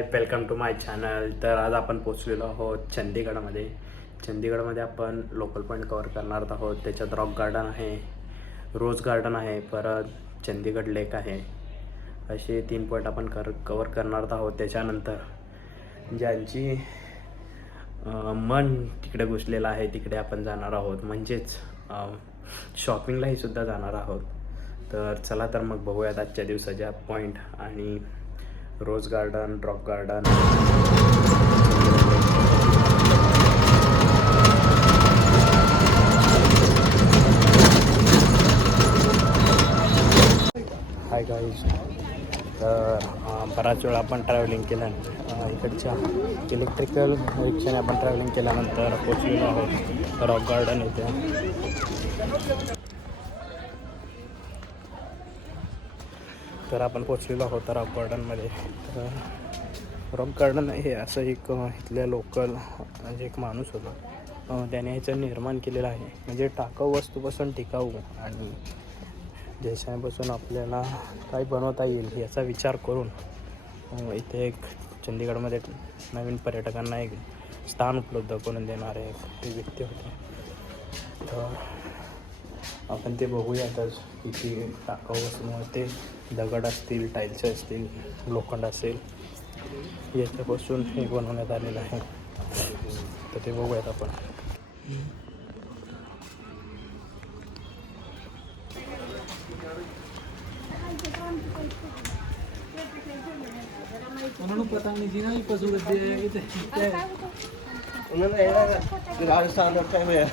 High, welcome to my channel. तर आज आपण पोचलेलो आहोत चंदीगडमध्ये. चंदीगडमध्ये आपण लोकल पॉईंट कवर करणार आहोत. त्याच्यात रॉक गार्डन आहे, रोज गार्डन आहे, परत चंदीगड लेक आहे. असे 3 पॉईंट आपण कवर करणार आहोत. त्याच्यानंतर ज्यांची मन तिकडे घुसलेलं आहे तिकडे आपण जाणार आहोत, म्हणजेच शॉपिंगलाही सुद्धा जाणार आहोत. तर चला तर मग बघूयात आजच्या दिवसाच्या पॉईंट आणि rose garden, rock garden. Hi guys. तर बराच वेळ आपण ट्रॅव्हलिंग केल्यानंतर इकडच्या इलेक्ट्रिकल रिक्षाने आपण ट्रॅव्हलिंग केल्यानंतर पोचलेलो आहोत रॉक गार्डन येथे. तर आपण पोचलेलो आहोत रॉक गार्डनमध्ये. तर रॉक गार्डन हे असं एक इथल्या लोकल म्हणजे एक माणूस होता, त्याने ह्याचं निर्माण केलेलं आहे. म्हणजे टाकाऊ वस्तूपासून टिकाऊ आणि ज्याच्यापासून आपल्याला काय बनवता येईल याचा विचार करून इथे एक चंदीगडमध्ये नवीन पर्यटकांना एक स्थान उपलब्ध करून देणारे एक व्यक्ती होते. तर आपण ते बघूयातच. किती टाकाऊ वस्तूमुळे ते दगड असतील, टाईल्स असतील, लोखंड असेल, याच्यापासून हे बनवण्यात आलेलं आहे. तर ते बघूयात आपण. राजस्थान रखा हुआ है।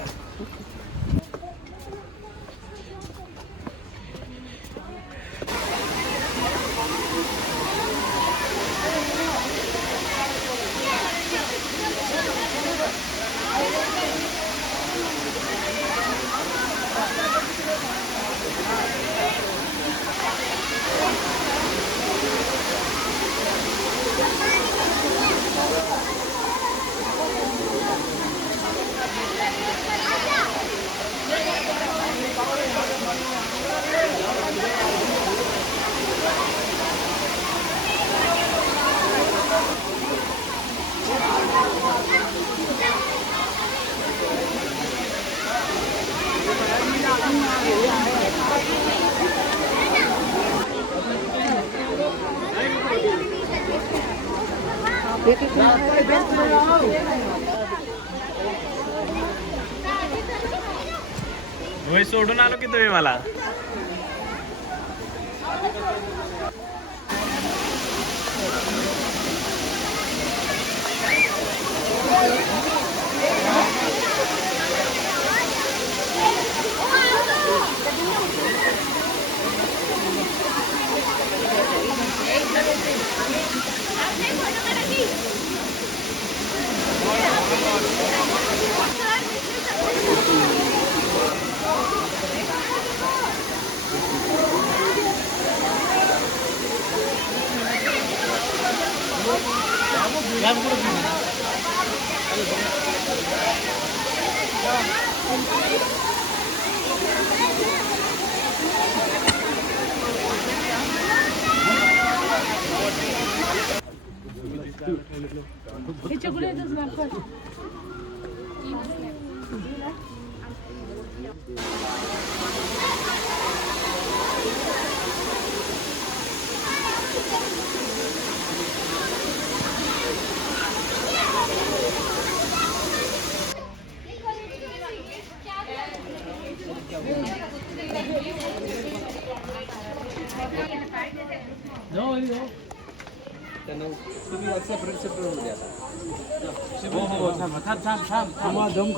होय, सोडून आलो की तुम्ही मला. तुम्ही सेपरेट सेपरेट मध्ये आता. हो, थांब.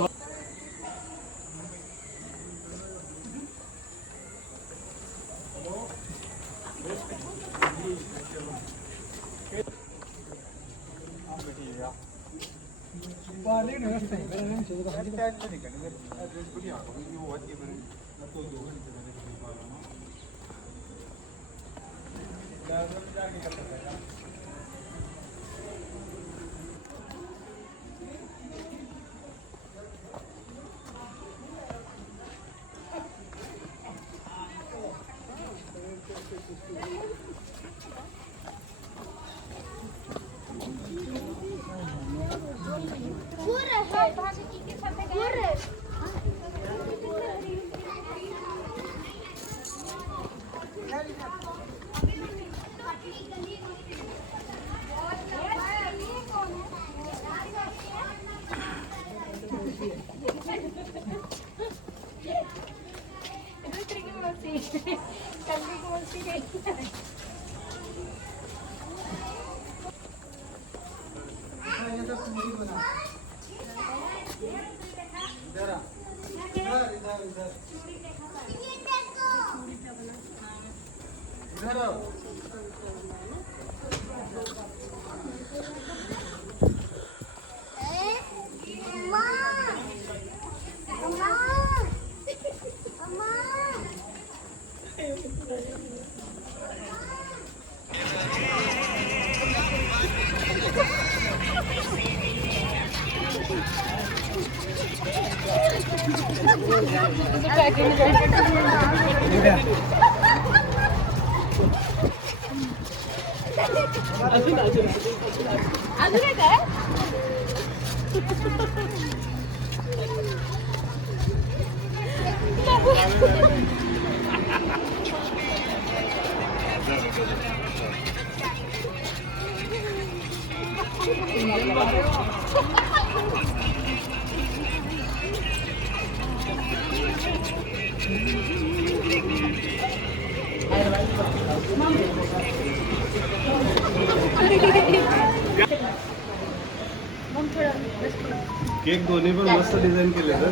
केक दोन्ही पण मस्त डिझाईन केले तर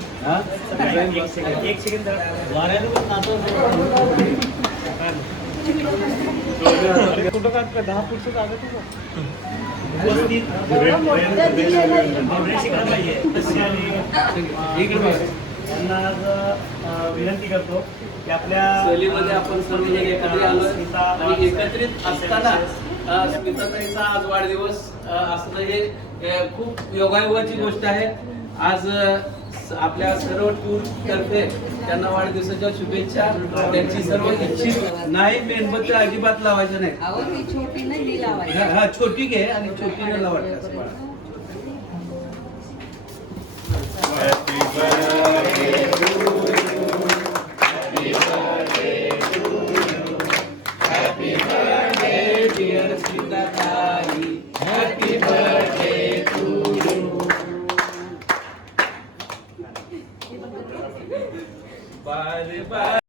एक सेकंड कुठं काढतं 10 फूटचं जागा तुझं त्यांना विनंती करतो की आपल्या सहलीमध्ये आपण सर्वजण एकत्र आलो आणि एकत्रित असताना स्मिताताईचा आज वाढदिवस असणं हे खूप योगायोगाची गोष्ट आहे. आज आपल्या सर्व टूर तर्फे त्यांना वाढदिवसाच्या शुभेच्छा. त्यांची सर्व इच्छित नाही मेणबत्ती अजिबात लावायचं नाही. छोटी नाही लावायची. हा छोटी घे आणि छोटी न लावायचं. Happy birthday to you. Happy birthday.